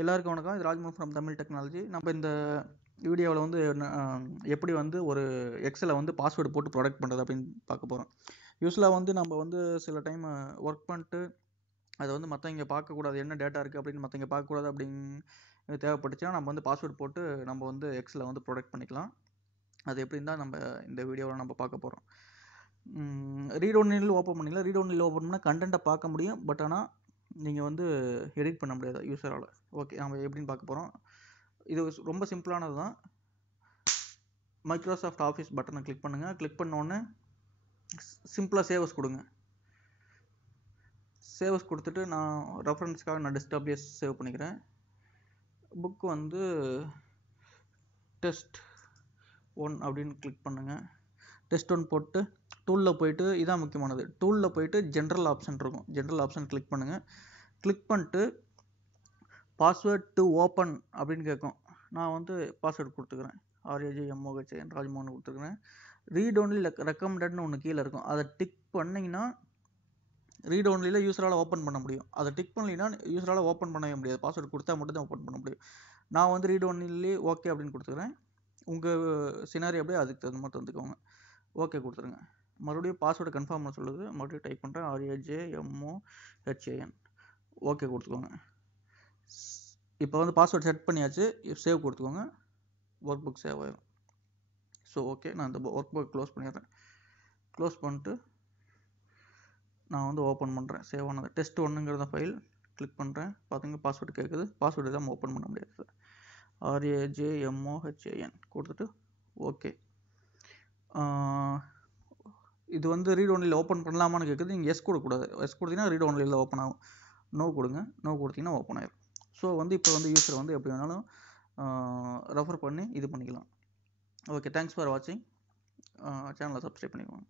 எல்லாருக்கும் வணக்கம். இது ராஜ்மோகன் ஃப்ரம் தமிழ் டெக்னாலஜி. நம்ம இந்த வீடியோவில் வந்து எப்படி வந்து ஒரு எக்ஸலை வந்து பாஸ்வேர்டு போட்டு ப்ரொடக்ட் பண்ணுறது அப்படின்னு பார்க்க போகிறோம். யூஸ்வலாக வந்து நம்ம வந்து சில டைம் ஒர்க் பண்ணிட்டு அதை வந்து மற்றவங்க பார்க்கக்கூடாது, என்ன டேட்டா இருக்குது அப்படின்னு மற்றவங்க பார்க்கக்கூடாது அப்படின்னு தேவைப்பட்டுச்சுன்னா நம்ம வந்து பாஸ்வேர்டு போட்டு நம்ம வந்து எக்ஸலை வந்து ப்ரொடக்ட் பண்ணிக்கலாம். அது எப்படின்னு தான் நம்ம இந்த வீடியோவில் நம்ம பார்க்க போகிறோம். ரீட் ஒன்லியில் ஓப்பன் பண்ணிக்கலாம். ரீட் ஒன்லியில் ஓப்பன் பண்ணால் கண்டென்ட்டை பார்க்க முடியும், பட் ஆனால் நீங்கள் வந்து எடிட் பண்ண முடியாது யூஸரால். ஓகே, நம்ம எப்படின்னு பார்க்க போகிறோம். இது ரொம்ப சிம்பிளானது தான். மைக்ரோசாஃப்ட் ஆஃபீஸ் பட்டனை கிளிக் பண்ணுங்கள். கிளிக் பண்ணோடனே சிம்பிளாக சேவஸ் கொடுங்க. சேவஸ் கொடுத்துட்டு நான் ரெஃபரன்ஸ்க்காக நான் டெஸ்க்டாப்லேயே சேவ் பண்ணிக்கிறேன். புக் வந்து டெஸ்ட் 1 அப்படின்னு கிளிக் பண்ணுங்கள். டெஸ்ட் 1 போட்டு டூலில் போயிட்டு, இதான் முக்கியமானது, டூலில் போயிட்டு ஜென்ரல் ஆப்ஷன் இருக்கும், ஜென்ரல் ஆப்ஷன் கிளிக் பண்ணுங்கள். கிளிக் பண்ணிட்டு பாஸ்வேர்ட் டு ஓப்பன் அப்படின்னு கேட்கும். நான் வந்து பாஸ்வேர்டு கொடுத்துக்கிறேன், RAJMOHN ராஜ்மோகன் கொடுத்துருக்குறேன். ரீட் ஒன்லி ரெக்கமெண்டட்னு ஒன்று கீழே இருக்கும், அதை டிக் பண்ணிங்கன்னா ரீட் ஒன்லியில் யூஸரால் ஓப்பன் பண்ண முடியும். அதை டிக் பண்ணலைன்னா யூஸரால் ஓப்பன் பண்ணவே முடியாது. பாஸ்வேர்டு கொடுத்தா மட்டும் தான் ஓப்பன் பண்ண முடியும். நான் வந்து ரீட் ஒன்லி ஓகே அப்படின்னு கொடுத்துக்கிறேன். உங்கள் சினாரி அப்படியே அதுக்கு தகுந்த மாதிரி வந்துக்கோங்க. ஓகே கொடுத்துருங்க. மறுபடியும் பாஸ்வேர்டு கன்ஃபார்ம் பண்ண சொல்லுது. மறுபடியும் டைப் பண்ணுறேன், RAJMOHN. ஓகே கொடுத்துக்கோங்க. இப்போ வந்து பாஸ்வேர்டு செட் பண்ணியாச்சு. சேவ் கொடுத்துக்கோங்க. ஒர்க் புக் சேவ் ஆயிடும். ஸோ ஓகே, நான் இந்த ஒர்க் புக் க்ளோஸ் பண்ணிடுறேன். க்ளோஸ் பண்ணிட்டு நான் வந்து ஓப்பன் பண்ணுறேன். சேவ் ஆனது டெஸ்ட் 1ங்கிறத ஃபைல் கிளிக் பண்ணுறேன். பார்த்துங்க, பாஸ்வேர்டு கேட்குது. பாஸ்வேர்டு தான் ஓப்பன் பண்ண முடியாது. RAJMOHN கொடுத்துட்டு ஓகே. இது வந்து ரீட் ஒன்லியில் ஓப்பன் பண்ணலாமான்னு கேட்குது. நீங்கள் எஸ் கொடுக்கக்கூடாது. எஸ் கொடுத்தீங்கன்னா ரீட் ஒன்லியில் ஓப்பன் ஆகும். நோ கொடுங்க. நோ கொடுத்தீங்கன்னா ஓப்பன் ஆயிடும். ஸோ வந்து இப்போ வந்து யூஸர் வந்து எப்படி வேணாலும் ரெஃபர் பண்ணி இது பண்ணிக்கலாம். ஓகே, தேங்க்ஸ் ஃபார் வாட்சிங். சேனலை சப்ஸ்கிரைப் பண்ணிக்கோங்க.